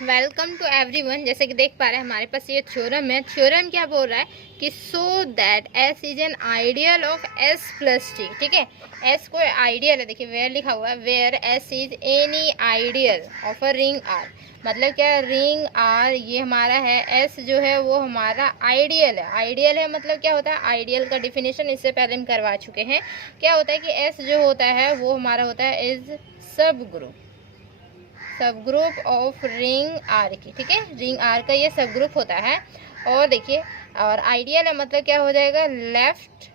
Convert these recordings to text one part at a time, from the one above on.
Welcome to everyone. जैसे कि देख पा रहे हैं हमारे पास ये थ्योरम है। थ्योरम क्या बोल रहा है कि so that S is an ideal of S plus T. ठीक है, एस कोई आइडियल है। देखिए वेयर लिखा हुआ है, where S is any ideal of a ring R. मतलब क्या, रिंग आर ये हमारा है, एस जो है वो हमारा आइडियल है। आइडियल है मतलब क्या होता है, आइडियल का डिफिनेशन इससे पहले हम करवा चुके हैं। क्या होता है कि एस जो होता है वो हमारा होता है इज सब ग्रुप ऑफ रिंग आर की। ठीक है, रिंग आर का ये सब ग्रुप होता है। और देखिए, और आइडियल है मतलब क्या हो जाएगा, लेफ्ट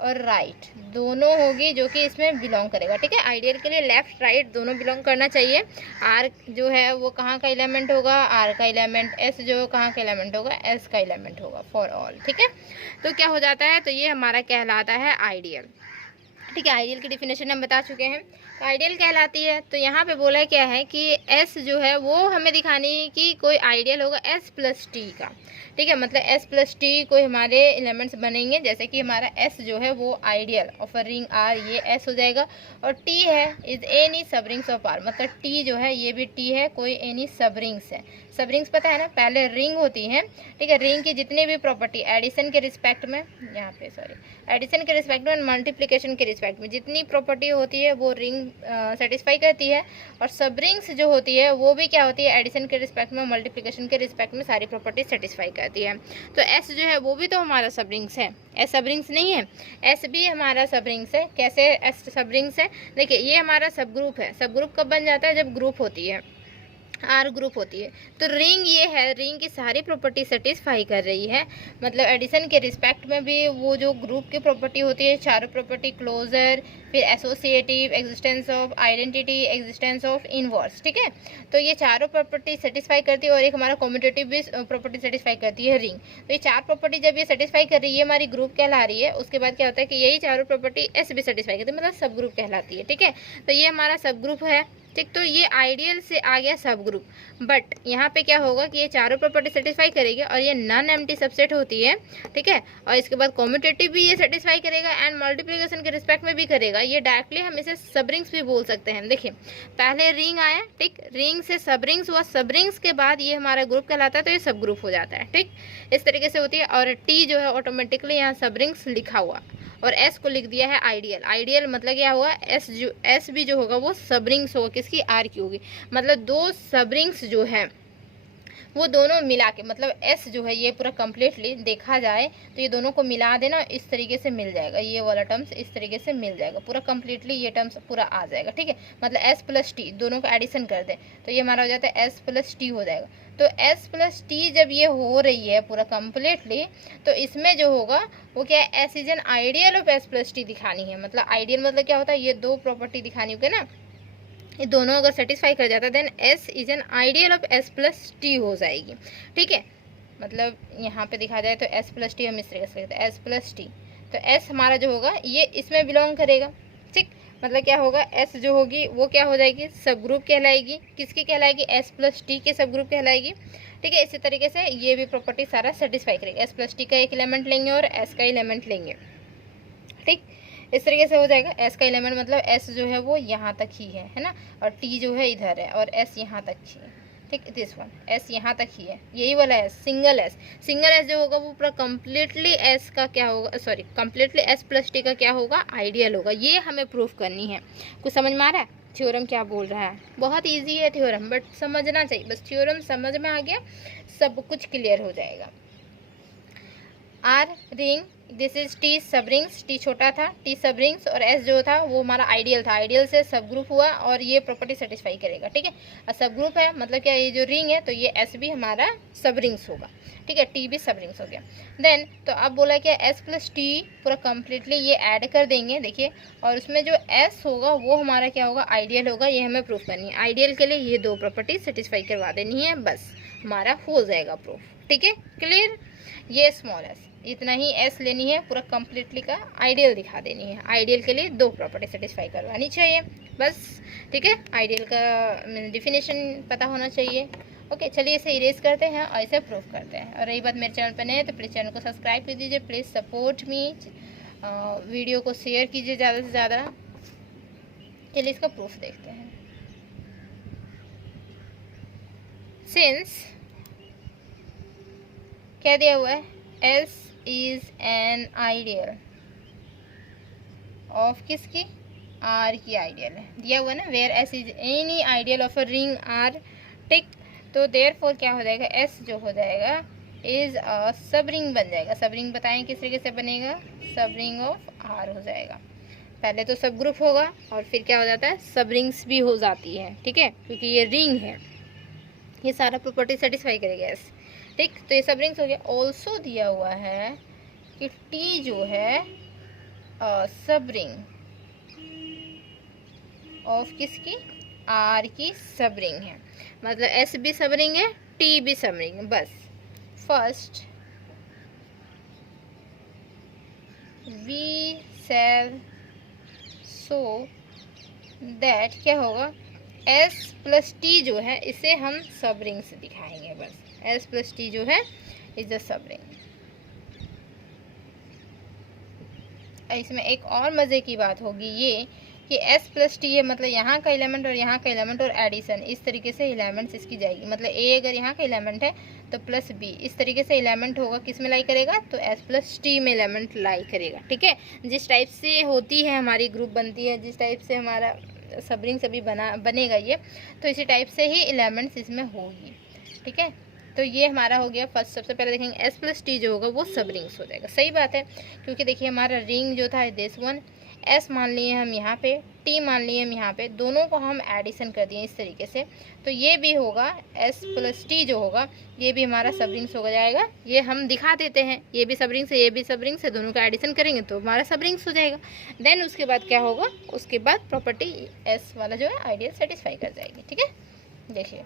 और राइट दोनों होगी जो कि इसमें बिलोंग करेगा। ठीक है, आइडियल के लिए लेफ्ट राइट दोनों बिलोंग करना चाहिए। आर जो है वो कहाँ का एलिमेंट होगा, आर का एलिमेंट। एस जो कहाँ का एलिमेंट होगा, एस का एलिमेंट होगा फॉर ऑल। ठीक है, तो क्या हो जाता है, तो ये हमारा कहलाता है आइडियल। ठीक है, आइडियल की डिफिनेशन हम बता चुके हैं। तो आइडियल कहलाती है, तो यहाँ पे बोला क्या है कि एस जो है वो हमें दिखानी है कि कोई आइडियल होगा एस प्लस टी का। ठीक है, मतलब एस प्लस टी कोई हमारे एलिमेंट्स बनेंगे, जैसे कि हमारा एस जो है वो ideal of a ring R, ये एस हो जाएगा। और टी है इज एनी सब रिंग्स ऑफ आर, मतलब टी जो है ये भी टी है, कोई एनी सब रिंग्स है। सब रिंग्स पता है ना, पहले रिंग होती है। ठीक है, रिंग की जितनी भी प्रॉपर्टी एडिशन के रिस्पेक्ट में, यहाँ पे सॉरी, एडिशन के रिस्पेक्ट में, मल्टीप्लिकेशन के रिस्पेक्ट में जितनी प्रॉपर्टी होती है वो रिंग सेटिस्फाई करती है। और सब रिंग्स जो होती है वो भी क्या होती है, एडिशन के रिस्पेक्ट में, मल्टीप्लिकेशन के रिस्पेक्ट में सारी प्रॉपर्टी सेटिस्फाई करती है। तो एस जो है वो भी तो हमारा सब रिंग्स है, एस सब रिंग्स नहीं है, एस भी हमारा सब रिंग्स है। कैसे एस सब रिंग्स है, देखिए ये हमारा सब ग्रुप है। सब ग्रुप कब बन जाता है, जब ग्रुप होती है, आर ग्रुप होती है। तो रिंग ये है, रिंग की सारी प्रॉपर्टी सेटिस्फाई कर रही है। मतलब एडिशन के रिस्पेक्ट में भी वो जो ग्रुप की प्रॉपर्टी होती है, चारों प्रॉपर्टी, क्लोजर, फिर associative, existence of identity, existence of inverse. ठीक है, तो ये चारों प्रॉपर्टी सेटिस्फाई करती है। और एक हमारा कॉम्यूटेटिव भी प्रॉपर्टी सेटिस्फाई करती है रिंग। तो ये चार प्रॉपर्टी जब ये सेटिस्फाई कर रही है, हमारी ग्रुप कहला रही है। उसके बाद क्या होता है कि यही चारों प्रॉपर्टी एस भी सेटिस्फाई करती है, मतलब सब ग्रुप कहलाती है। ठीक है, तो ये हमारा सब ग्रुप है। ठीक, तो ये आइडियल से आ गया सब ग्रुप। बट यहाँ पे क्या होगा कि ये चारों प्रॉपर्टी सेटिस्फाई करेगी और ये नॉन एम्प्टी सबसेट होती है। ठीक है, और इसके बाद कॉम्यूटेटिव भी ये सेटिस्फाई करेगा एंड मल्टीप्लिकेशन के रिस्पेक्ट में भी करेगा। ये डायरेक्टली हम इसे सब रिंग्स भी बोल सकते हैं। देखिए पहले रिंग आया, ठीक, रिंग से सब रिंग्स हुआ, सब रिंग्स के बाद ये हमारा ग्रुप कहलाता है, तो ये सब ग्रुप हो जाता है। ठीक, इस तरीके से होती है। और टी जो है ऑटोमेटिकली यहाँ सब रिंग्स लिखा हुआ, और एस को लिख दिया है आइडियल। आइडियल मतलब क्या हुआ, एस भी जो होगा वो सब रिंग्स होगा, किसकी, आर की होगी। मतलब दो सब रिंग्स जो है वो दोनों मिला के, मतलब एस जो है ये पूरा कंप्लीटली देखा जाए तो ये दोनों को मिला देना, इस तरीके से मिल जाएगा। ये वाला टर्म्स इस तरीके से मिल जाएगा, पूरा कंप्लीटली ये टर्म्स पूरा आ जाएगा। ठीक है, मतलब एस प्लस टी दोनों का एडिशन कर दें तो ये हमारा हो जाता है एस प्लस टी हो जाएगा। तो एस प्लस टी जब ये हो रही है पूरा कंप्लीटली, तो इसमें जो होगा वो क्या है, S is an ideal of S plus T दिखानी है। मतलब आइडियल मतलब क्या होता है, ये दो प्रॉपर्टी दिखानी होगी ना, ये दोनों अगर सेटिस्फाई कर जाता है then S is an ideal of S plus T हो जाएगी। ठीक है, मतलब यहाँ पे दिखा जाए तो एस प्लस टी हम इस तरीके से लिखते हैं, एस प्लस टी। तो एस हमारा जो होगा ये इसमें बिलोंग करेगा। ठीक, मतलब क्या होगा, एस जो होगी वो क्या हो जाएगी, सब ग्रुप कहलाएगी। किसकी कहलाएगी, एस प्लस टी के सब ग्रुप कहलाएगी। ठीक है, इसी तरीके से ये भी प्रॉपर्टी सारा सेटिस्फाई करेगी। एस प्लस टी का एक एलिमेंट लेंगे और एस का एलिमेंट लेंगे। ठीक, इस तरीके से हो जाएगा। एस का एलिमेंट मतलब एस जो है वो यहाँ तक ही है ना, और टी जो है इधर है, और एस यहाँ तक ही है। ठीक, दिस वन एस यहाँ तक ही है, यही वाला S, single S. Single S जो होगा वो पूरा कंप्लीटली एस का क्या होगा, sorry completely S plus T का क्या होगा, आइडियल होगा। ये हमें प्रूफ करनी है। कुछ समझ में आ रहा है थ्योरम क्या बोल रहा है? बहुत ईजी है थ्योरम, बट समझना चाहिए। बस थ्योरम समझ में आ गया, सब कुछ क्लियर हो जाएगा। R ring, this is T सब रिंग्स, टी छोटा था, टी सब रिंग्स, और एस जो था वो हमारा आइडियल था। आइडियल से सब ग्रुप हुआ और ये प्रॉपर्टी सेटिस्फाई करेगा। ठीक है, और सब ग्रुप है मतलब क्या, ये जो रिंग है तो ये एस भी हमारा सब रिंग्स होगा। ठीक है, टी भी सब रिंग्स हो गया। देन तो अब बोला क्या, एस प्लस टी पूरा कंप्लीटली ये ऐड कर देंगे। देखिए, और उसमें जो एस होगा वो हमारा क्या होगा, आइडियल होगा। ये हमें प्रूफ करनी है। आइडियल के लिए ये दो प्रॉपर्टी सेटिस्फाई करवा देनी है, बस हमारा हो जाएगा प्रूफ। ठीक है, क्लियर। ये स्मॉल एस, इतना ही एस लेनी है, पूरा कंप्लीटली का आइडियल दिखा देनी है। आइडियल के लिए दो प्रॉपर्टी सेटिस्फाई करवानी चाहिए बस। ठीक है, आइडियल का डिफिनेशन पता होना चाहिए। ओके, चलिए इसे इरेज करते हैं और इसे प्रूफ करते हैं। और रही बात मेरे चैनल पर नए तो प्लीज़ चैनल को सब्सक्राइब कर दीजिए, प्लीज़ सपोर्ट मी, वीडियो को शेयर कीजिए ज़्यादा से ज़्यादा। चलिए इसका प्रूफ देखते हैं। सिंस क्या दिया हुआ है, S is an ideal of किसकी, R की आइडियल है, दिया हुआ है ना, where S is any ideal of a ring R, ठीक। तो देयरफॉर क्या हो जाएगा, S जो हो जाएगा इज अ सब रिंग बन जाएगा। सब रिंग बताएं किस तरीके से बनेगा, सब रिंग ऑफ R हो जाएगा। पहले तो सब ग्रुप होगा और फिर क्या हो जाता है, सब रिंग्स भी हो जाती है, ठीक है, क्योंकि ये रिंग है, ये सारा प्रॉपर्टी सेटिस्फाई करेगा एस, ठीक। तो ये सब रिंग्स हो गया। ऑल्सो दिया हुआ है कि टी जो है सब रिंग ऑफ किसकी, आर की सब रिंग है, मतलब एस भी सब रिंग है, टी भी सब रिंग है। बस first we shall so that क्या होगा, S प्लस टी जो है इसे हम सब रिंग से दिखाएंगे। बस S प्लस टी जो है इज द सब रिंग। इसमें एक और मज़े की बात होगी ये कि S प्लस टी है, मतलब यहाँ का एलिमेंट और यहाँ का एलिमेंट और एडिशन, इस तरीके से एलिमेंट्स इसकी जाएगी। मतलब A अगर यहाँ का एलिमेंट है तो प्लस B, इस तरीके से एलिमेंट होगा, किस में लाई करेगा, तो S प्लस टी में एलिमेंट लाई करेगा, ठीक है। जिस टाइप से होती है हमारी ग्रुप बनती है, जिस टाइप से हमारा सब रिंग सभी बनेगा ये, तो इसी टाइप से ही एलिमेंट्स इसमें होगी, ठीक है। तो ये हमारा हो गया फर्स्ट। सबसे पहले देखेंगे S प्लस टी जो होगा वो सब रिंग्स हो जाएगा। सही बात है, क्योंकि देखिए हमारा रिंग जो था दिस वन, S मान लिए हम यहाँ पे, T मान लिए हम यहाँ पे, दोनों को हम एडिशन कर दिए इस तरीके से, तो ये भी होगा S प्लस टी जो होगा ये भी हमारा सब रिंग्स हो जाएगा। ये हम दिखा देते हैं, ये भी सब रिंग्स है, ये भी सब रिंग्स है, दोनों का एडिशन करेंगे तो हमारा सब रिंग्स हो जाएगा। देन उसके बाद क्या होगा, उसके बाद प्रॉपर्टी S वाला जो है आइडियल सेटिस्फाई कर जाएगी, ठीक है। देखिए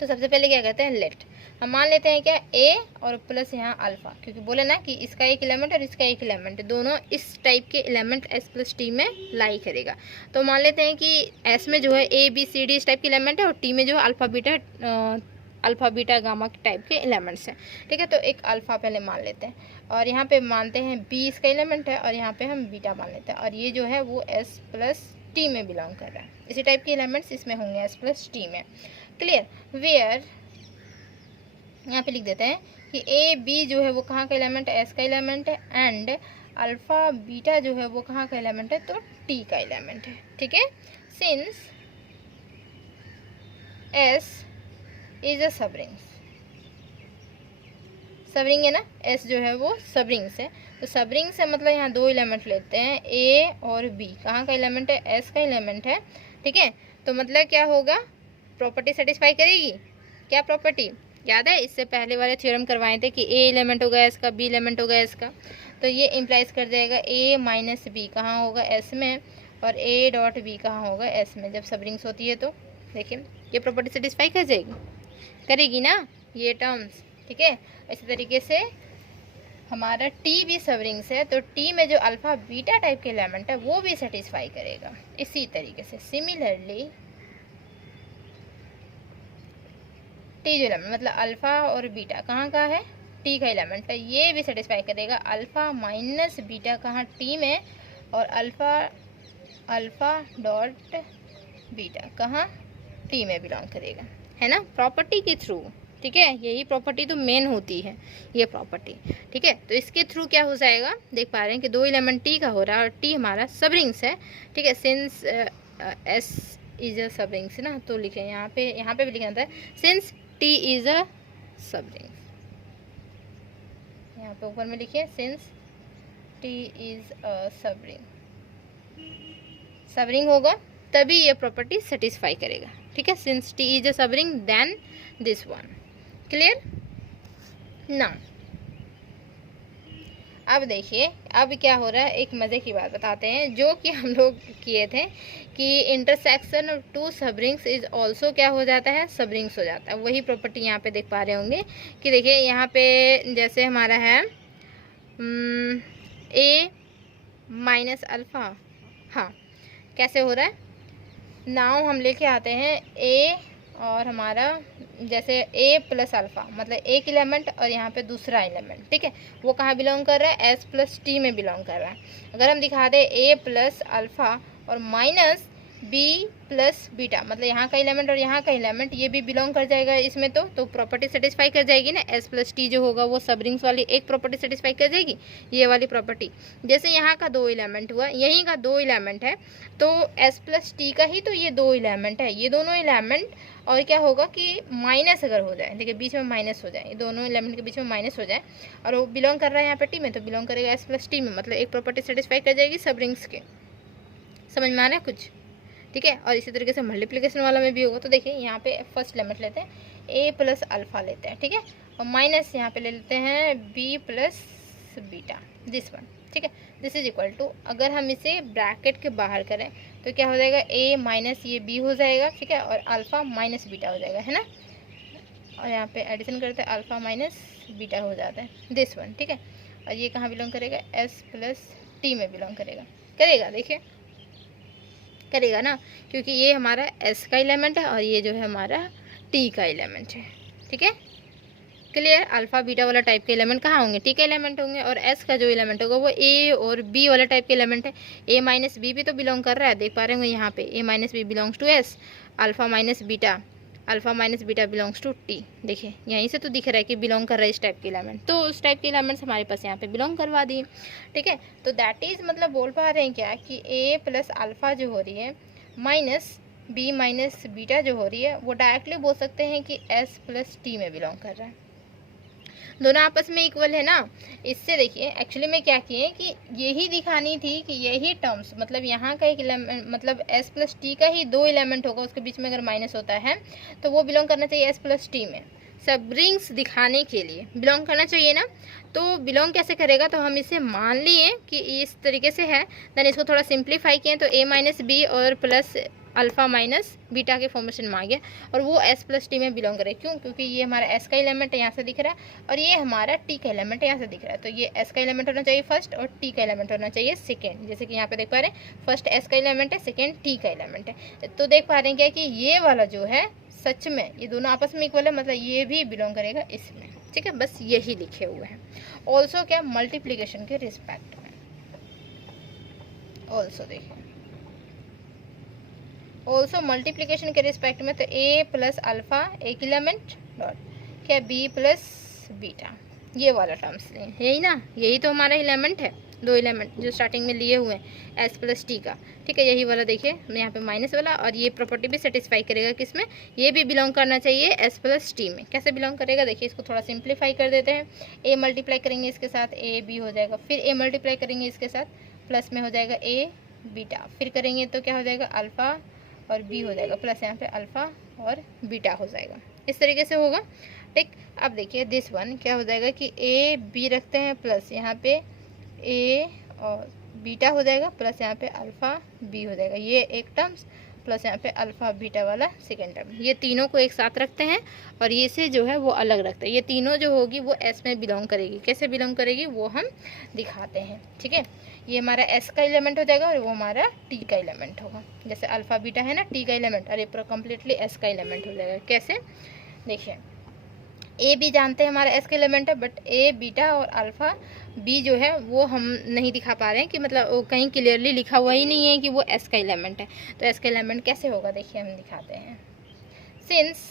तो सबसे पहले क्या कहते हैं, लेट, हम मान लेते हैं क्या, ए और प्लस यहाँ अल्फा, क्योंकि बोले ना कि इसका एक एलिमेंट और इसका एक एलिमेंट, दोनों इस टाइप के एलिमेंट S प्लस टी में लाई करेगा। तो मान लेते हैं कि S में जो है A B C D इस टाइप के एलिमेंट है और T में जो है अल्फ़ा बीटा गामा टाइप के एलिमेंट्स हैं, ठीक है। तो एक अल्फ़ा पहले मान लेते हैं और यहाँ पे मानते हैं B इसका एलिमेंट है और यहाँ पे हम बीटा मान लेते हैं, और ये जो है वो S प्लस टी में बिलोंग कर रहा है। इसी टाइप के एलिमेंट्स इसमें होंगे S प्लस टी में, क्लियर। वेयर यहाँ पे लिख देते हैं कि ए बी जो है वो कहाँ का एलिमेंट है, S का एलिमेंट है, एंड अल्फ़ा बीटा जो है वो कहाँ का एलिमेंट है, तो T का एलिमेंट है, ठीक है। Since S is a sub rings, सब रिंग है ना, S जो है वो सब रिंग्स है, तो सब रिंग्स है मतलब यहाँ दो एलिमेंट लेते हैं A और B, कहाँ का एलिमेंट है, S का एलिमेंट है, ठीक है। तो मतलब क्या होगा, प्रॉपर्टी सेटिस्फाई करेगी। क्या प्रॉपर्टी याद है, इससे पहले वाले थ्योरम करवाए थे कि A एलिमेंट होगा S का, B एलिमेंट होगा S का, तो ये इम्प्लाइज कर जाएगा A माइनस B कहाँ होगा, S में, और A डॉट B कहाँ होगा, S में, जब सब रिंग्स होती है। तो देखिए ये प्रॉपर्टी सेटिस्फाई कर जाएगी, करेगी ना ये टर्म्स, ठीक है। इसी तरीके से हमारा T भी सब रिंग्स है, तो T में जो अल्फ़ा बीटा टाइप के एलिमेंट है वो भी सेटिस्फाई करेगा। इसी तरीके से सिमिलरली T जो एलिमेंट मतलब अल्फ़ा और बीटा कहाँ का है, T का एलिमेंट है, ये भी सेटिस्फाई करेगा। अल्फ़ा माइनस बीटा कहाँ, T में, और अल्फ़ा डॉट बीटा कहाँ, T में बिलोंग करेगा, है ना, प्रॉपर्टी के थ्रू, ठीक है। यही प्रॉपर्टी तो मेन होती है ये प्रॉपर्टी, ठीक है। तो इसके थ्रू क्या हो जाएगा, देख पा रहे हैं कि दो एलिमेंट T का हो रहा है और T हमारा सब रिंग्स है, ठीक है। Since S is a sub rings ना, तो लिखे यहाँ पे भी लिखा था since T is a sub rings, यहाँ पे ऊपर में लिखिए सिंस T इज अ सब रिंग होगा तभी ये प्रॉपर्टी सेटिस्फाई करेगा, ठीक है। Since T is a subring then this one, clear ना। अब देखिए अब क्या हो रहा है, एक मज़े की बात बताते हैं जो कि हम लोग किए थे कि इंटरसेक्शन ऑफ टू सब रिंग्स इज ऑल्सो क्या हो जाता है, सब रिंग्स हो जाता है। वही प्रॉपर्टी यहाँ पे देख पा रहे होंगे कि देखिए यहाँ पे जैसे हमारा है A माइनस अल्फ़ा, हाँ कैसे हो रहा है, नाउ हम लेके आते हैं A और हमारा जैसे A प्लस अल्फ़ा मतलब एक एलिमेंट और यहाँ पे दूसरा एलिमेंट, ठीक है, वो कहाँ बिलोंग कर रहा है, S प्लस टी में बिलोंग कर रहा है। अगर हम दिखा दें A प्लस अल्फ़ा और माइनस बी प्लस बीटा, मतलब यहाँ का एलिमेंट और यहाँ का एलिमेंट ये भी बिलोंग कर जाएगा इसमें, तो प्रॉपर्टी सेटिस्फाई कर जाएगी ना। एस प्लस टी जो होगा वो सब रिंग्स वाली एक प्रॉपर्टी सेटिस्फाई कर जाएगी, ये वाली प्रॉपर्टी। जैसे यहाँ का 2 एलिमेंट हुआ, यहीं का 2 एलिमेंट है, तो एस प्लस टी का ही तो ये 2 एलिमेंट है, ये दोनों एलिमेंट, और क्या होगा कि माइनस अगर हो जाए, देखिए बीच में माइनस हो जाए, ये दोनों एलिमेंट के बीच में माइनस हो जाए, और वो बिलोंग कर रहा है यहाँ पे टी में, तो बिलोंग करेगा एस प्लस टी में, मतलब एक प्रॉपर्टी सेटिस्फाई कर जाएगी सब रिंग्स के। समझ में आ रहा है कुछ? ठीक है। और इसी तरीके से मल्टीप्लिकेशन वाला में भी होगा। तो देखिए यहाँ पे फर्स्ट लिमिट लेते हैं, ए प्लस अल्फा लेते हैं, ठीक है, और माइनस यहाँ पे ले लेते हैं B plus beta, this one, ठीक है। दिस इज इक्वल टू, अगर हम इसे ब्रैकेट के बाहर करें तो क्या हो जाएगा, ए माइनस ये बी हो जाएगा, ठीक है, और अल्फा माइनस बीटा हो जाएगा, है ना। और यहाँ पे एडिशन करते हैं, अल्फा माइनस बीटा हो जाता है, दिस वन, ठीक है। और ये कहाँ बिलोंग करेगा, एस प्लस टी में बिलोंग करेगा, देखिए करेगा ना, क्योंकि ये हमारा एस का एलिमेंट है और ये जो है हमारा टी का एलिमेंट है, ठीक है, क्लियर। अल्फा बीटा वाला टाइप के एलिमेंट कहाँ होंगे, टी के एलिमेंट होंगे, और एस का जो एलिमेंट होगा वो ए और बी वाला टाइप के एलिमेंट है। ए माइनस बी भी तो बिलोंग कर रहा है, देख पा रहे होंगे यहाँ पे, a minus b belongs to S, alpha minus beta belongs to T. देखिए यहीं से तो दिख रहा है कि बिलोंग कर रहा है इस टाइप के एलिमेंट, तो उस टाइप के एलिमेंट्स हमारे पास यहाँ पे बिलोंग करवा दिए, ठीक है। तो दैट इज मतलब बोल पा रहे हैं क्या कि ए प्लस अल्फा जो हो रही है माइनस बी माइनस बीटा जो हो रही है वो डायरेक्टली बोल सकते हैं कि एस प्लस टी में बिलोंग कर रहा है, दोनों आपस में इक्वल है ना। इससे देखिए एक्चुअली में क्या किए कि यही दिखानी थी कि यही टर्म्स, मतलब यहाँ का एक मतलब एस प्लस टी का ही 2 एलिमेंट होगा, उसके बीच में अगर माइनस होता है तो वो बिलोंग करना चाहिए एस प्लस टी में, सब रिंग्स दिखाने के लिए बिलोंग करना चाहिए ना। तो बिलोंग कैसे करेगा, तो हम इसे मान लिए कि इस तरीके से है, देन इसको थोड़ा सिंप्लीफाई किए तो ए माइनस बी और प्लस अल्फा माइनस बीटा के फॉर्मेशन में आ गया, और वो एस प्लस टी में बिलोंग करे, क्यों, क्योंकि ये हमारा एस का एलिमेंट है यहाँ से दिख रहा है, और ये हमारा टी का एलिमेंट है यहाँ से दिख रहा है, तो ये एस का एलिमेंट होना चाहिए फर्स्ट और टी का एलिमेंट होना चाहिए सेकेंड। जैसे कि यहाँ पे देख पा रहे हैं फर्स्ट एस का एलिमेंट है, सेकेंड टी का एलिमेंट है, तो देख पा रहे हैं क्या कि ये वाला जो है सच में ये दोनों आपस में इक्वल है, मतलब ये भी बिलोंग करेगा इसमें, ठीक है, बस यही लिखे हुए हैं। ऑल्सो क्या, मल्टीप्लीकेशन के रिस्पेक्ट में, ऑल्सो देखिए, ऑल्सो मल्टीप्लीकेशन के रिस्पेक्ट में, तो ए प्लस अल्फा एक एलिमेंट डॉट क्या बी प्लस बीटा, ये वाला टर्म्स लें, यही ना, यही तो हमारा एलिमेंट है, 2 एलिमेंट जो स्टार्टिंग में लिए हुए हैं एस प्लस टी का, ठीक है, यही वाला देखिए यहाँ पे माइनस वाला, और ये प्रॉपर्टी भी सेटिस्फाई करेगा किसमें, ये भी बिलोंग करना चाहिए एस प्लस टी में। कैसे बिलोंग करेगा देखिए, इसको थोड़ा सिंप्लीफाई कर देते हैं, ए मल्टीप्लाई करेंगे इसके साथ ए बी हो जाएगा, फिर ए मल्टीप्लाई करेंगे इसके साथ प्लस में हो जाएगा ए बीटा, फिर करेंगे तो क्या हो जाएगा अल्फ़ा और बी हो जाएगा, प्लस यहाँ पे अल्फ़ा और बीटा हो जाएगा, इस तरीके से होगा, ठीक। अब देखिए दिस वन क्या हो जाएगा कि ए बी रखते हैं प्लस यहाँ पे ए और बीटा हो जाएगा, प्लस यहाँ पे अल्फ़ा बी हो जाएगा, ये एक टर्म्स, प्लस यहाँ पे अल्फ़ा बीटा वाला सेकेंड टर्म, ये तीनों को एक साथ रखते हैं और ये से जो है वो अलग रखते हैं, ये तीनों जो होगी वो एस में बिलोंग करेगी, कैसे बिलोंग करेगी वो हम दिखाते हैं, ठीक है। ये हमारा एस का एलिमेंट हो जाएगा और वो हमारा टी का एलिमेंट होगा, जैसे अल्फ़ा बीटा है ना टी का एलिमेंट, और ये पूरा कम्प्लीटली एस का एलिमेंट हो जाएगा। कैसे देखिए, ए बी जानते हैं हमारा एस का एलिमेंट है, बट ए बीटा और अल्फ़ा बी जो है वो हम नहीं दिखा पा रहे हैं कि मतलब कहीं क्लियरली लिखा हुआ ही नहीं है कि वो एस का एलिमेंट है, तो एस का एलिमेंट कैसे होगा देखिए हम दिखाते हैं। सिंस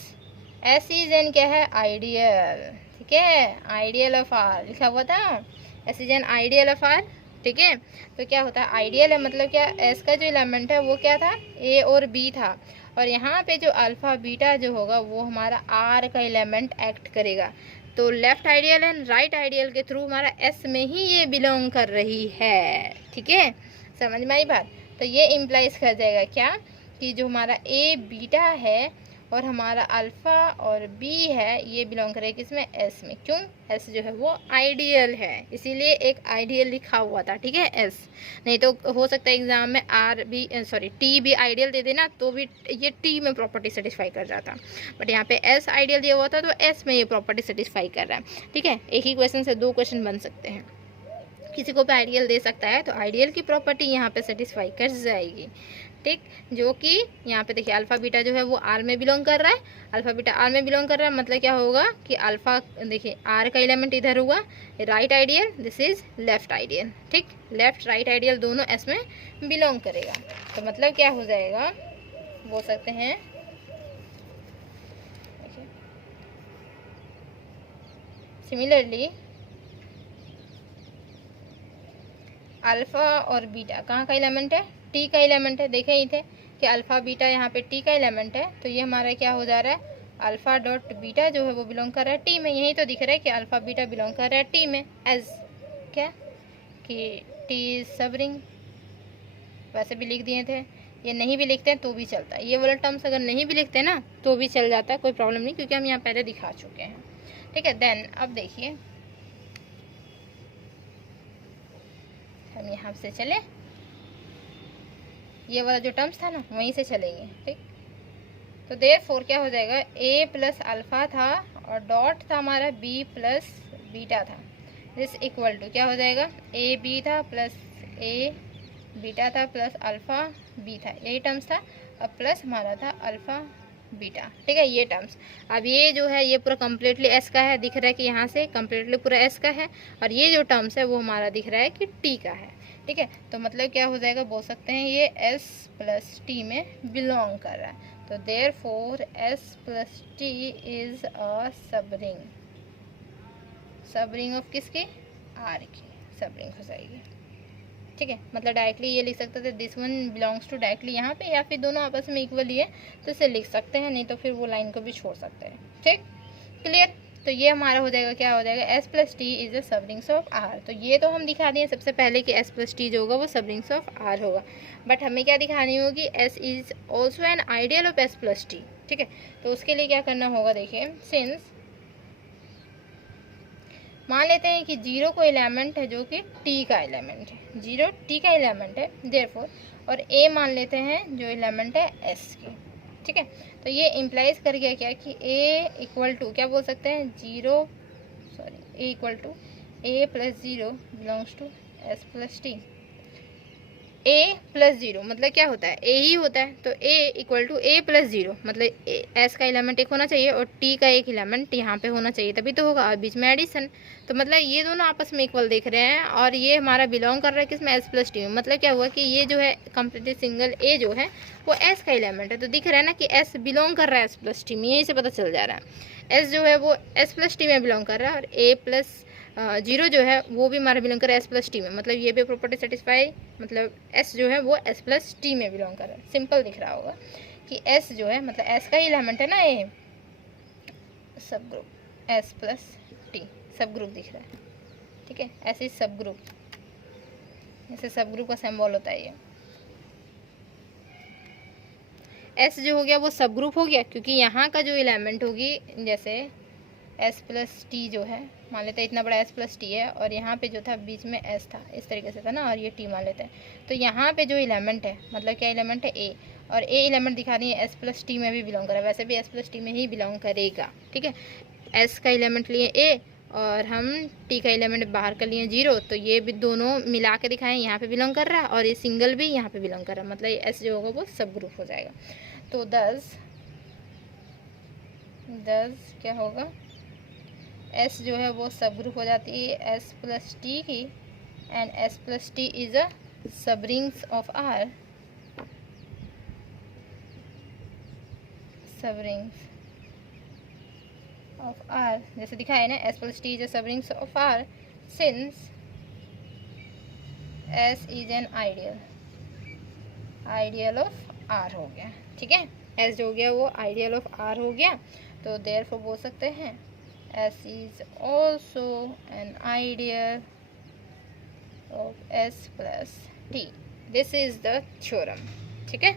एस इज एन क्या है आइडियल, ठीक है, आइडियल ऑफ आर लिखा हुआ था, S is an ideal of R, ठीक है। तो क्या होता है आइडियल है, मतलब क्या एस का जो एलिमेंट है वो क्या था ए और बी था, और यहाँ पे जो अल्फ़ा बीटा जो होगा वो हमारा आर का एलिमेंट एक्ट करेगा, तो left ideal and right ideal के थ्रू हमारा एस में ही ये बिलोंग कर रही है, ठीक है, समझ में आई बात। तो ये इम्प्लाइज कर जाएगा क्या कि जो हमारा ए बीटा है और हमारा अल्फ़ा और बी है ये बिलोंग करेगा किसमें एस में, क्यों, एस जो है वो आइडियल है, इसीलिए एक आइडियल लिखा हुआ था, ठीक है एस, नहीं तो हो सकता है एग्जाम में आर भी सॉरी टी भी आइडियल दे देना तो भी ये टी में प्रॉपर्टी सेटिस्फाई कर जाता, बट यहाँ पे एस आइडियल दिया हुआ था तो एस में ये प्रॉपर्टी सेटिस्फाई कर रहा है, ठीक है। एक ही क्वेश्चन से 2 क्वेश्चन बन सकते हैं, किसी को भी आइडियल दे सकता है, तो आइडियल की प्रॉपर्टी यहाँ पे सेटिस्फाई कर जाएगी, ठीक, जो कि यहाँ पे देखिए अल्फ़ा बीटा जो है वो आर में बिलोंग कर रहा है, अल्फ़ा बीटा आर में बिलोंग कर रहा है, मतलब क्या होगा कि अल्फ़ा देखिए आर का एलिमेंट इधर हुआ right ideal, this is left ideal. ठीक, लेफ्ट राइट आइडियल दोनों एस में बिलोंग करेगा। तो मतलब क्या हो जाएगा, बोल सकते हैं सिमिलरली अल्फ़ा और बीटा कहाँ का एलिमेंट है, टी का एलिमेंट है। देखे ही थे कि अल्फ़ा बीटा यहाँ पे टी का एलिमेंट है, तो ये हमारा क्या हो जा रहा है, अल्फ़ा डॉट बीटा जो है वो बिलोंग कर रहा है टी में। यही तो दिख रहा है कि अल्फ़ा बीटा बिलोंग कर रहा है टी में, एज क्या कि टी सब रिंग। वैसे भी लिख दिए थे, ये नहीं भी लिखते हैं तो भी चलता है, ये वाला टर्म्स अगर नहीं भी लिखते ना तो भी चल जाता है, कोई प्रॉब्लम नहीं, क्योंकि हम यहाँ पहले दिखा चुके हैं। ठीक है, देन अब देखिए हम यहाँ से चले, ये वाला जो टर्म्स था ना वहीं से चलेंगे। ठीक, तो देयरफॉर क्या हो जाएगा, a प्लस अल्फ़ा था और डॉट था हमारा b प्लस बीटा था, दिस इक्वल टू क्या हो जाएगा, ए बी था प्लस ए बीटा था प्लस अल्फ़ा बी था, यही टर्म्स था। अब प्लस हमारा था अल्फ़ा बीटा। ठीक है, ये टर्म्स। अब ये जो है ये पूरा कम्प्लीटली एस का है, दिख रहा है कि यहाँ से कम्प्लीटली पूरा एस का है, और ये जो टर्म्स है वो हमारा दिख रहा है कि टी का है। ठीक है, तो मतलब क्या हो जाएगा, बोल सकते हैं ये एस प्लस टी में बिलोंग कर रहा है। तो therefore S plus T is a सब रिंग, सब रिंग ऑफ किसकी, आर की सब रिंग हो जाएगी। ठीक है, मतलब डायरेक्टली ये लिख सकते थे this one belongs to directly यहाँ पे, या फिर दोनों आपस में इक्वल ही है तो इसे लिख सकते हैं, नहीं तो फिर वो लाइन को भी छोड़ सकते हैं। ठीक, क्लियर। तो ये हमारा हो जाएगा, क्या हो जाएगा, S plus T is the सब रिंग्स ऑफ आर। तो ये तो हम दिखा दिए सबसे पहले कि एस प्लस टी जो होगा वो सब रिंग्स ऑफ आर होगा, बट हमें क्या दिखानी होगी, S is also an ideal of S plus T. ठीक है, तो उसके लिए क्या करना होगा, देखिए सिंस मान लेते हैं कि जीरो को एलिमेंट है जो कि टी का एलिमेंट है, जीरो टी का एलिमेंट है देयरफॉर, और ए मान लेते हैं जो एलिमेंट है एस की। ठीक है, तो ये इम्प्लाइज कर गया क्या कि ए इक्वल टू क्या बोल सकते हैं, zero a equal to a plus zero belongs to S plus T. A plus zero मतलब क्या होता है, ए ही होता है, तो a equal to a plus zero मतलब एस का एलिमेंट एक होना चाहिए और टी का एक एलिमेंट यहाँ पे होना चाहिए, तभी तो होगा, और बीच में एडिशन। तो मतलब ये दोनों आपस में इक्वल दिख रहे हैं, और ये हमारा बिलोंग कर रहा है किसमें, एस प्लस टी में। मतलब क्या हुआ कि ये जो है कम्प्लीटली सिंगल ए जो है वो एस का एलिमेंट है, तो दिख रहा है ना कि एस बिलोंग कर रहा है एस प्लस टी में, यहीं से पता चल जा रहा है। एस जो है वो एस प्लस टी में बिलोंग कर रहा है, और ए प्लस जीरो जो है वो भी हमारा बिलोंग कर रहा है एस प्लस टी में, मतलब ये भी प्रॉपर्टी सेटिस्फाई, मतलब एस जो है वो एस प्लस टी में बिलोंग कर रहा है। सिंपल दिख रहा होगा कि एस जो है मतलब एस का ही एलिमेंट है ना, ये सब ग्रुप एस प्लस टी सब ग्रुप दिख रहा है। ठीक है, ऐसे सब ग्रुप, ऐसे सब ग्रुप का सिंबल होता है ये। एस जो हो गया वो सब ग्रुप हो गया, क्योंकि यहाँ का जो एलिमेंट होगी, जैसे एस प्लस टी जो है, मान लेते हैं इतना बड़ा एस प्लस टी है, और यहाँ पे जो था बीच में एस था, इस तरीके से था ना, और ये टी मान लेते हैं। तो यहाँ पे जो एलिमेंट है, मतलब क्या एलिमेंट है, ए, और ए एलिमेंट दिखा रही है एस प्लस टी में भी बिलोंग कर रहा है, वैसे भी एस प्लस टी में ही बिलोंग करेगा। ठीक है, एस का एलिमेंट लिए ए और हम टी का एलिमेंट बाहर कर लिए जीरो, तो ये भी दोनों मिला के दिखाएं, यहाँ पे बिलोंग कर रहा है, और ये सिंगल भी यहाँ पे बिलोंग कर रहा है, मतलब ये एस जो होगा वो सब ग्रुप हो जाएगा। तो दस क्या होगा, एस जो है वो सब ग्रुप हो जाती है एस प्लस टी की, and S plus T is a sub rings of R, sub rings of R, जैसे दिखा है ना, S plus T is a sub rings of R since S is an ideal of R हो गया। ठीक है, S जो हो गया वो आइडियल ऑफ आर हो गया, तो देयरफॉर बोल सकते हैं S is also an ideal of S plus T. This is the theorem. ठीक है,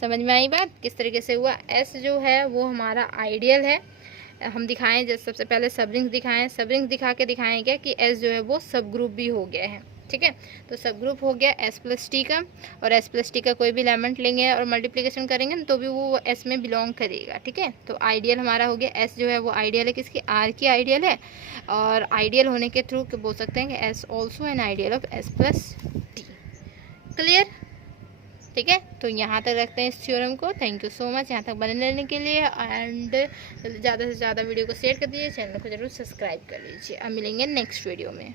समझ में आई बात किस तरीके से हुआ। S जो है वो हमारा आइडियल है, हम दिखाएं जैसे सबसे पहले सब रिंग्स दिखाएं, सब रिंग्स दिखा के दिखाएं क्या कि S जो है वो सब ग्रुप भी हो गया है। ठीक है, तो सब ग्रुप हो गया एस प्लस टी का, और एस प्लस टी का कोई भी एलिमेंट लेंगे और मल्टीप्लिकेशन करेंगे तो भी वो एस में बिलोंग करेगा। ठीक है, तो आइडियल हमारा हो गया, एस जो है वो आइडियल है किसकी, आर की आइडियल है, और आइडियल होने के थ्रू बोल सकते हैं कि S also an ideal of S plus T. Clear, ठीक है, तो यहाँ तक रखते हैं इस थ्योरम को। थैंक यू सो मच यहाँ तक बने रहने के लिए, एंड ज़्यादा से ज़्यादा वीडियो को शेयर कर दीजिए, चैनल को जरूर सब्सक्राइब कर लीजिए। अब मिलेंगे नेक्स्ट वीडियो में।